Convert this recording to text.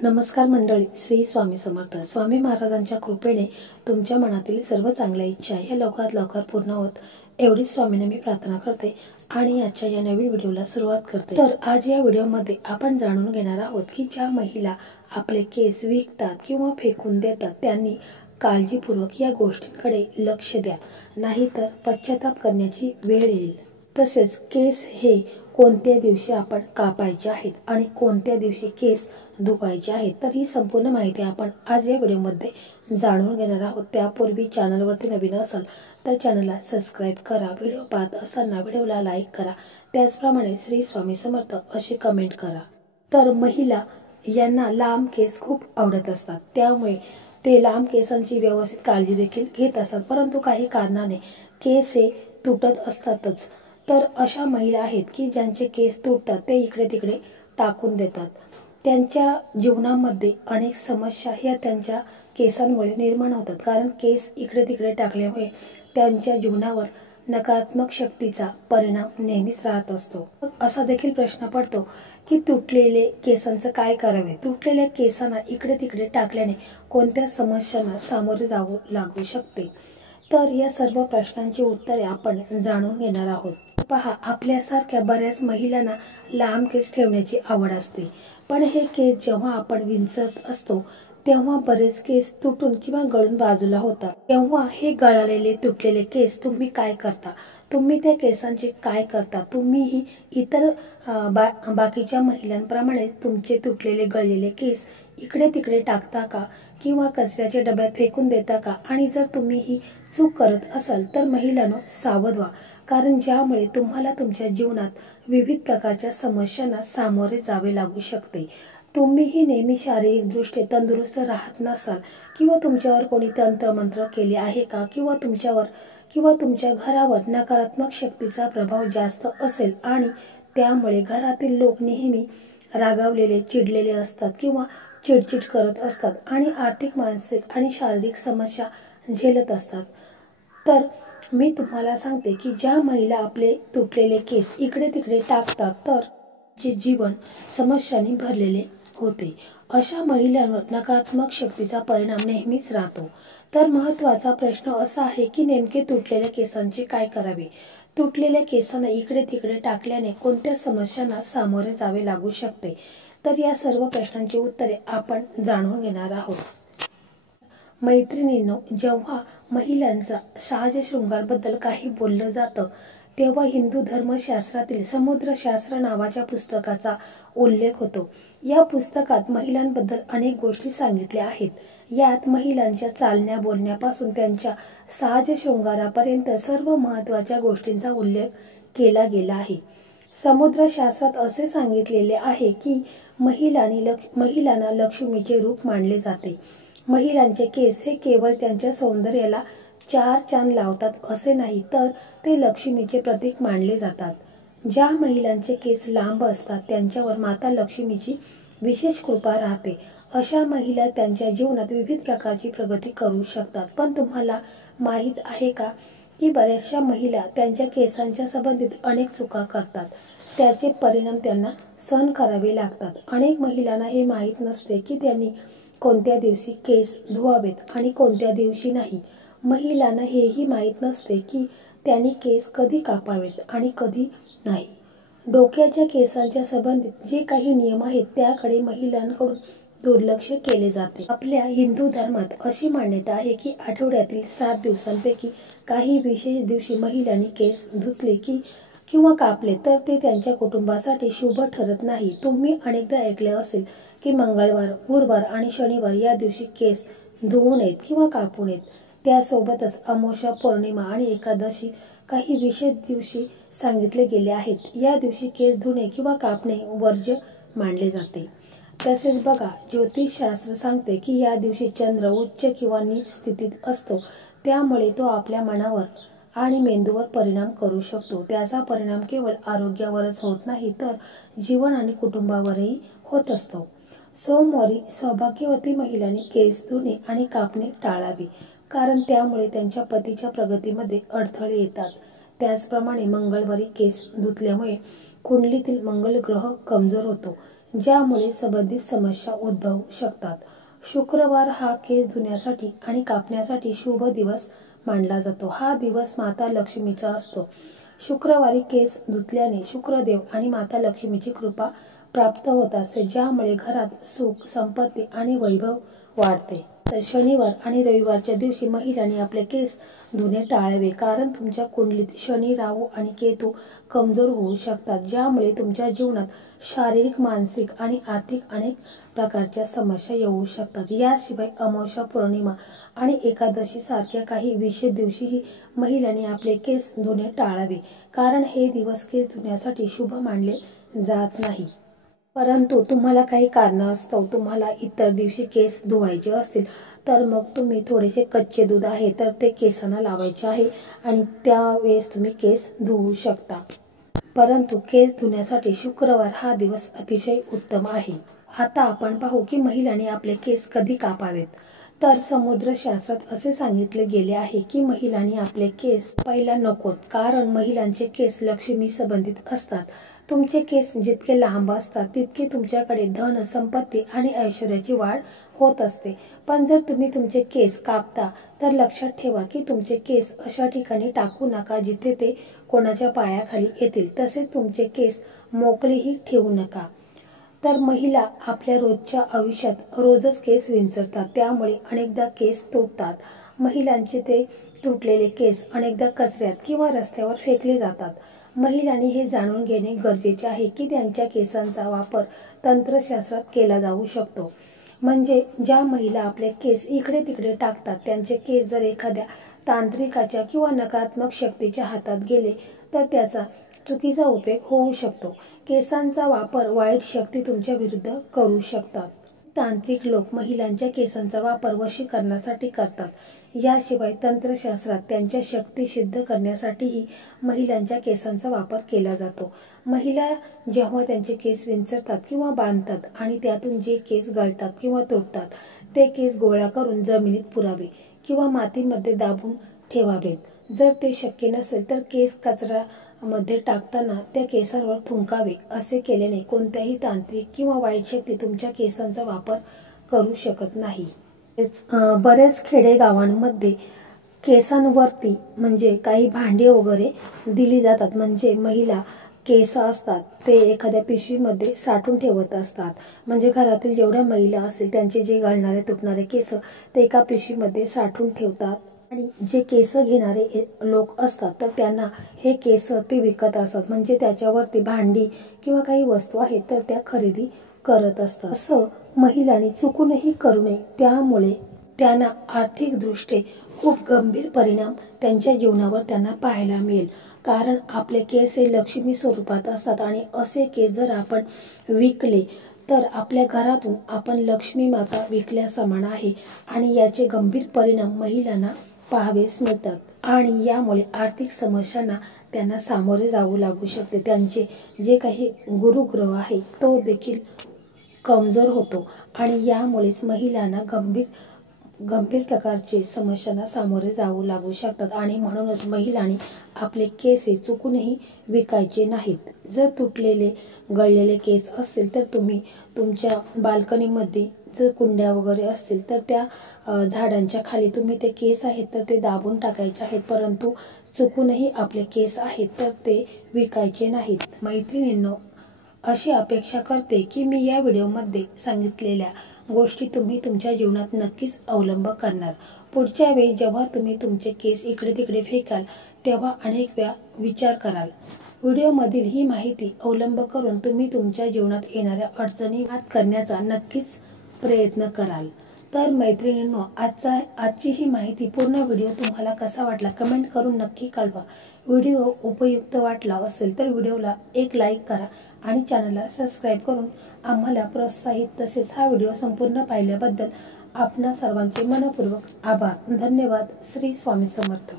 नमस्कार मंडळी, श्री स्वामी समर्थ. स्वामी महाराजांच्या कृपेने तुमच्या मनातील सर्व चांगल्या इच्छा या लवकरात लवकर पूर्ण होत एवढीच स्वामीने मी प्रार्थना करते आणि आजच्या या नवीन व्हिडिओला सुरुवात करते. तर आज या व्हिडिओमध्ये आपण जाणून घेणार आहोत की ज्या महिला आपले केस विकतात किंवा फेकून देतात त्यांनी काळजीपूर्वक या गोष्टींकडे लक्ष द्या, नाहीतर पश्चाताप करण्याची वेळ येईल. तसेच केस हे कोणत्या दिवशी आपण कापायचे आहेत आणि कोणत्या दिवशी केस धुवायचे आहेत, तर ही संपूर्ण माहिती आपण आज या व्हिडिओमध्ये जाणून घेणार आहोत. त्यापूर्वी चॅनलवरती नवीन असाल तर चॅनलला सबस्क्राईब करा, व्हिडिओ पाहत असताना व्हिडिओला लाईक करा, त्याचप्रमाणे श्री स्वामी समर्थ अशी कमेंट करा. तर महिला यांना लांब केस खूप आवडत असतात, त्यामुळे ते लांब केसांची व्यवस्थित काळजी देखील घेत असतात. परंतु काही कारणाने केस हे तुटत असतातच. तर अशा महिला आहेत की ज्यांचे केस तुटतात ते इकडे तिकडे टाकून देतात. त्यांच्या जीवनामध्ये अनेक समस्या ह्या त्यांच्या केसांमुळे निर्माण होतात, कारण केस इकडे तिकडे टाकल्यामुळे त्यांच्या जीवनावर नकारात्मक शक्तीचा परिणाम नेहमीच राहत असतो. असा देखील प्रश्न पडतो की तुटलेले केसांचं काय करावे, तुटलेल्या केसांना इकडे तिकडे टाकल्याने कोणत्या समस्यांना सामोरे जावं लागू शकते. तर या सर्व प्रश्नांची उत्तरे आपण जाणून घेणार आहोत. पहा, आपल्यासारख्या बऱ्याच महिलांना लांब केस ठेवण्याची आवड असते, पण हे केस जेव्हा आपण विंचरत असतो तेव्हा बरेच केस तुटून किंवा गळून बाजूला होतात. तेव्हा हे गळालेले तुटलेले केस तुम्ही काय करता, तुम्ही त्या केसांचे काय करता? तुम्हीही इतर बाकीच्या महिलांप्रमाणे तुमचे तुटलेले गळलेले केस इकडे तिकडे टाकता का किंवा कचऱ्याच्या डब्यात फेकून देता का? आणि जर तुम्ही ही चूक करत असाल तर महिलांनो सावध व्हा, कारण ज्यामुळे तुम्हाला तुमच्या जीवनात विविध प्रकारच्या समस्यांना सामोरे जावे लागू शकते. तुम्हीही नेहमी शारीरिकदृष्ट्या तंदुरुस्त राहत नसाल किंवा तुमच्यावर कोणी तंत्रमंत्र केले आहे का, किंवा तुमच्यावर किंवा तुमच्या घरावर नकारात्मक शक्तीचा प्रभाव जास्त असेल आणि त्यामुळे घरातील लोक नेहमी रागावलेले, चिडलेले असतात किंवा चिडचिड करत असतात आणि आर्थिक, मानसिक आणि शारीरिक समस्या झेलत असतात, तर मी तुम्हाला सांगते की ज्या महिला आपले तुटलेले केस इकडे तिकडे टाकतात तर जे जीवन समस्यांनी भरलेले होते. अशा महिलांवर नकारात्मक शक्तीचा परिणाम नेहमीच राहतो. तर महत्त्वाचा प्रश्न असा आहे की नेमके तुटलेल्या केसांचे काय करावे, तुटलेल्या केसांना इकडे तिकडे टाकल्याने कोणत्या समस्यांना सामोरे जावे लागू शकते. तर या सर्व प्रश्नांची उत्तरे आपण जाणून घेणार आहोत. मैत्रिणींनो, जेव्हा महिलांचा साज शृंगारबद्दल काही बोललं जातं तेव्हा हिंदू धर्मशास्त्रातील समुद्रशास्त्र नावाच्या पुस्तकाचा उल्लेख होतो. या पुस्तकात महिलांबद्दल अनेक गोष्टी सांगितल्या आहेत. यात महिलांच्या चालण्या बोलण्यापासून त्यांच्या साज शृंगारापर्यंत सर्व महत्त्वाच्या गोष्टींचा उल्लेख केला गेला आहे. समुद्रशास्त्रात असे सांगितलेले आहे की महिलांना लक्ष्मीचे रूप मानले जाते. महिलांचे केस हे केवळ त्यांच्या सौंदर्याला चार चांद लावतात असे नाही, तर ते लक्ष्मीचे प्रतीक मानले जातात. ज्या महिलांचे केस लांब असतात त्यांच्यावर माता लक्ष्मीची विशेष कृपा राहते. अशा महिला त्यांच्या जीवनात विविध प्रकारची प्रगती करू शकतात. पण तुम्हाला माहीत आहे का की बऱ्याचशा महिला त्यांच्या केसांच्या संबंधित अनेक चुका करतात, त्याचे परिणाम त्यांना सहन करावे लागतात. अनेक महिलांना हे माहीत नसते की त्यांनी कोणत्या दिवशी केस धुवावेत आणि कोणत्या दिवशी नाही. महिलांना हेही माहीत नसते की त्यांनी केस कधी कापावेत आणि कधी नाही. डोक्याच्या केसांच्या संबंधित जे काही नियम आहेत त्याकडे महिलांकडून दुर्लक्ष केले जाते. आपल्या हिंदू धर्मात अशी मान्यता आहे की आठवड्यातील 7 दिवसांपैकी काही विशेष दिवशी महिलांनी केस धुतले किंवा कापले तर ते त्यांच्या कुटुंबासाठी शुभ ठरत नाही. तुम्ही अनेकदा ऐकले असेल की मंगळवार, गुरुवार आणि शनिवार या दिवशी केस धुवू नयेत किंवा कापू नयेत. त्यासोबतच अमावस्या, पौर्णिमा आणि एकादशी काही विशेष दिवशी सांगितले गेले आहेत. या दिवशी केस धुणे किंवा कापणे वर्ज्य मानले जाते. तसेच बघा, ज्योतिषशास्त्र सांगते की या दिवशी चंद्र उच्च किंवा नीच स्थितीत असतो, त्यामुळे तो आपल्या मनावर आणि मेंदूवर परिणाम करू शकतो. त्याचा परिणाम केवळ आरोग्यावरच होत नाही तर जीवन आणि कुटुंबावरही होत असतो. सोमवारी सौभाग्यवती महिलांनी केस धुणे आणि कापणे टाळावे, कारण त्यामुळे त्यांच्या पतीच्या प्रगतीमध्ये अडथळे येतात. त्याचप्रमाणे मंगळवारी केस धुतल्यामुळे कुंडलीतील मंगळ ग्रह कमजोर होतो. ज्यामुळे संबंधित समस्या उद्भवू शकतात. शुक्रवार हा केस धुण्यासाठी आणि कापण्यासाठी शुभ दिवस मानला जातो. हा दिवस माता लक्ष्मीचा असतो. शुक्रवारी केस धुतल्याने शुक्रदेव आणि माता लक्ष्मीची कृपा प्राप्त होत असते, ज्यामुळे घरात सुख, संपत्ती आणि वैभव वाढते. तर शनिवार आणि रविवारच्या दिवशी महिलांनी आपले केस धुणे टाळावे, कारण तुमच्या कुंडलीत शनी, राहू आणि केतू कमजोर होऊ शकतात, ज्यामुळे तुमच्या जीवनात शारीरिक, मानसिक आणि आर्थिक अनेक प्रकारच्या समस्या येऊ शकतात. याशिवाय अमावस्या, पौर्णिमा आणि एकादशी सारख्या काही विशेष दिवशीही महिलांनी आपले केस धुणे टाळावे, कारण हे दिवस केस धुण्यासाठी शुभ मानले जात नाही. परंतु तुम्हाला काही कारणास्तव तुम्हाला इतर दिवशी केस धुवायचे असतील तर मग तुम्ही थोडेसे कच्चे दूध आहे तर ते केसांना लावायचे आहे आणि त्यावेळेस तुम्ही केस धुवू शकता. परंतु केस धुण्यासाठी शुक्रवार हा दिवस अतिशय उत्तम आहे. आता आपण पाहू की महिलांनी आपले केस कधी कापावेत. तर समुद्रशास्त्रात असे सांगितले गेले आहे की महिलांनी आपले केस पहिला नकोत, कारण महिलांचे केस लक्ष्मी संबंधित असतात. तुमचे केस जितके लांब असतात तितके तुमच्याकडे धन, संपत्ती आणि ऐश्वर्याची वाढ होत असते. पण जर तुम्ही तुमचे केस कापता तर लक्षात ठेवा की तुमचे केस अशा ठिकाणी टाकू नका जिथे ते कोणाच्या पायाखाली येतील. तसेच तुमचे केस मोकळेही ठेवू नका. तर महिला आपल्या रोजच्या आयुष्यात रोजच केस विंचरतात, त्यामुळे अनेकदा केस तुटतात. महिलांचे ते तुटलेले केस अनेकदा कचऱ्यात किंवा रस्त्यावर फेकले जातात. महिलांनी हे जाणून घेणे गरजेचे आहे की त्यांच्या केसांचा वापर तंत्रशास्त्रात केला जाऊ शकतो. म्हणजे ज्या महिला आपले केस इकडे तिकडे टाकतात त्यांचे केस जर एखाद्या तांत्रिकाच्या किंवा नकारात्मक शक्तीच्या हातात गेले तर त्याचा चुकीचा उपयोग होऊ शकतो. केसांचा वापर वाईट शक्ती तुमच्या विरुद्ध करू शकतात. तांत्रिक लोक महिलांच्या केसांचा वापर वशीकरणासाठी करतात. याशिवाय तंत्रशास्त्रात त्यांच्या शक्ती सिद्ध करण्यासाठीही महिलांच्या केसांचा वापर केला जातो. महिला जेव्हा त्यांचे केस विंचरतात किंवा बांधतात आणि त्यातून जे केस गळतात किंवा तुटतात ते केस गोळा करून जमिनीत पुरावे किंवा मातीमध्ये दाबून ठेवावेत. जर ते शक्य नसेल तर केस कचरा मध्ये टाकताना त्या केसांवर थुंकावे. असे केल्याने कोणत्याही तांत्रिक किंवा वाईट शक्ती तुमच्या केसांचा वापर करू शकत नाही. बऱ्याच खेडेगावांमध्ये केसांवरती म्हणजे काही भांडी वगैरे दिली जातात. म्हणजे महिला केस असतात ते एखाद्या पिशवीमध्ये साठवून ठेवत असतात. म्हणजे घरातील जेवढ्या महिला असतील त्यांचे जे गळणारे तुटणारे केस ते एका पिशवीमध्ये साठवून ठेवतात आणि जे केस घेणारे लोक असतात तर त्यांना हे केस ते विकत असतात. म्हणजे त्याच्यावरती भांडी किंवा काही वस्तू आहेत तर त्या खरेदी करत असतात. असं महिलांनी चुकूनही करू नये, त्यामुळे त्यांना आर्थिक दृष्ट्या खूप गंभीर परिणाम त्यांच्या जीवनावर त्यांना पाहायला मिळेल. कारण आपले केस हे लक्ष्मी स्वरूपात असतात आणि असे केस जर आपण विकले तर आपल्या घरातून आपण लक्ष्मी माता विकल्या समान आहे आणि याचे गंभीर परिणाम महिलांना पाहावेस मिळतात आणि यामुळे आर्थिक समस्यांना त्यांना सामोरे जावू लागू शकते. त्यांचे जे काही गुरुग्रह आहे तो देखील कमजोर होतो आणि यामुळेच महिलांना गंभीर प्रकारचे समस्यांना सामोरे जावू लागू शकतात. आणि म्हणूनच महिलांनी आपले केस चुकूनही विकायचे नाहीत. जर तुटलेले गळलेले केस असतील तर तुम्ही तुमच्या बाल्कनीमध्ये जर कुंड्या वगैरे असतील तर त्या झाडांच्या खाली तुम्ही ते केस आहेत तर ते दाबून टाकायचे आहेत. परंतु चुकूनही आपले केस आहेत तर ते विकायचे नाहीत. मैत्रिणींनो, अशी अपेक्षा करते की मी या व्हिडिओमध्ये सांगितलेल्या गोष्टी तुम्ही तुमच्या जीवनात नक्कीच अवलंब करणार. पुढच्या वेळी जेव्हा तुम्ही तुमचे केस इकडे तिकडे फेकाल तेव्हा अनेक वेळा विचार कराल. व्हिडिओमधील ही माहिती अवलंब करून तुम्ही तुमच्या जीवनात येणाऱ्या अडचणी मात करण्याचा नक्कीच प्रयत्न कराल. तर मैत्रिणींनो, आजची ही माहिती पूर्ण व्हिडिओ तुम्हाला कसा वाटला कमेंट करून नक्की कळवा. व्हिडिओ उपयुक्त वाटला असेल तर व्हिडिओला एक लाईक करा आणि चॅनलला सबस्क्राईब करून आम्हाला प्रोत्साहित. तसेच हा व्हिडिओ संपूर्ण पाहिल्याबद्दल आपणा सर्वांचे मनपूर्वक आभार. धन्यवाद. श्री स्वामी समर्थ.